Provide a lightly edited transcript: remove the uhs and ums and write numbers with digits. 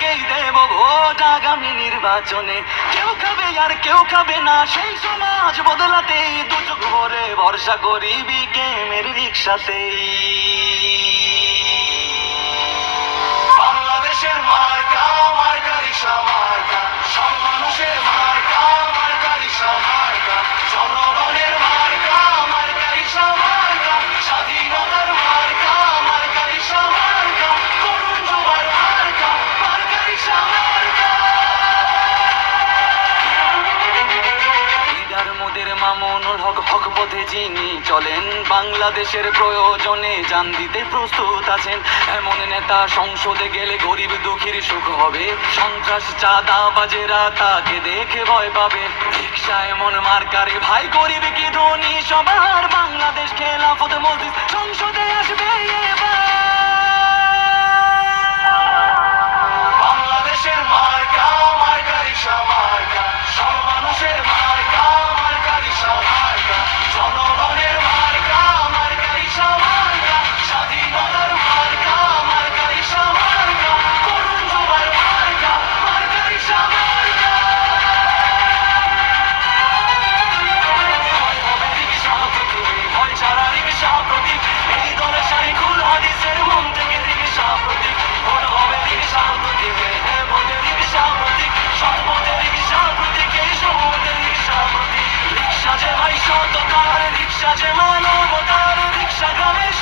যাকেই দেব ভোট আগামী নির্বাচনে। কেউ খাবে আর কেউ খাবে না, সেই সমাজ বদলাতেই দু চোখ ভরে ভরসা করি বিকেএমের রিক্সাতেই। বাংলাদেশের মার্কা, মার্কা রিক্সা মার্কা, সব মানুষের মার্কা, মার্কা রিক্সা মার্কা, জনগণের মার্কা, মার্কা রিক্সা মার্কা, স্বাধীনতার মার্কা, মার্কা রিক্সা মার্কা, তরুণ যুবার মার্কা, মার্কা রিক্সা মার্কা। লিডার মোদের মামুনুল হক, হক পথে যিনি চলেন, বাংলাদেশের প্রয়োজনে জান দিতে প্রস্তুত আছেন। এমন নেতা সংসদে গেলে গরিব দুঃখীর সুখ হবে, সন্ত্রাস চাঁদাবাজেরা তাকে দেখে ভয় পাবে। রিক্সা এমন মার্কারে ভাই, গরিব কি ধনী সবার, বাংলাদেশ খেলাফত মসজিদ সংসদে আসবে এবার। বাংলাদেশের মার্কা, মার্কা রিক্সা মার্কা, সব মানুষের মার্কা, মার্কা রিক্সা মার্কা, জনগণের মার্কা, মার্কা রিক্সা মার্কা, স্বাধীনতার মার্কা, মার্কা রিক্সা মার্কা, তরুণ যুবার মার্কা, মার্কা রিক্সা মার্কা। ভয় হবে রিক্সা প্রতীক, ভয় ছাড়া রিক্সা প্রতীক, এই দলে শাইখুল হাদিসের মন থেকে রিক্সা প্রতীক। ভোট হবে রিক্সা প্রতীকে, হ্যাঁ ভোটে রিক্সা প্রতীক, সম্পদে রিক্সা প্রতীক, এই সম্পদে রিক্সা প্রতীক। রিক্সা যে ভাই সততার, রিক্সা যে মানবতার, রিক্সা গ্রামের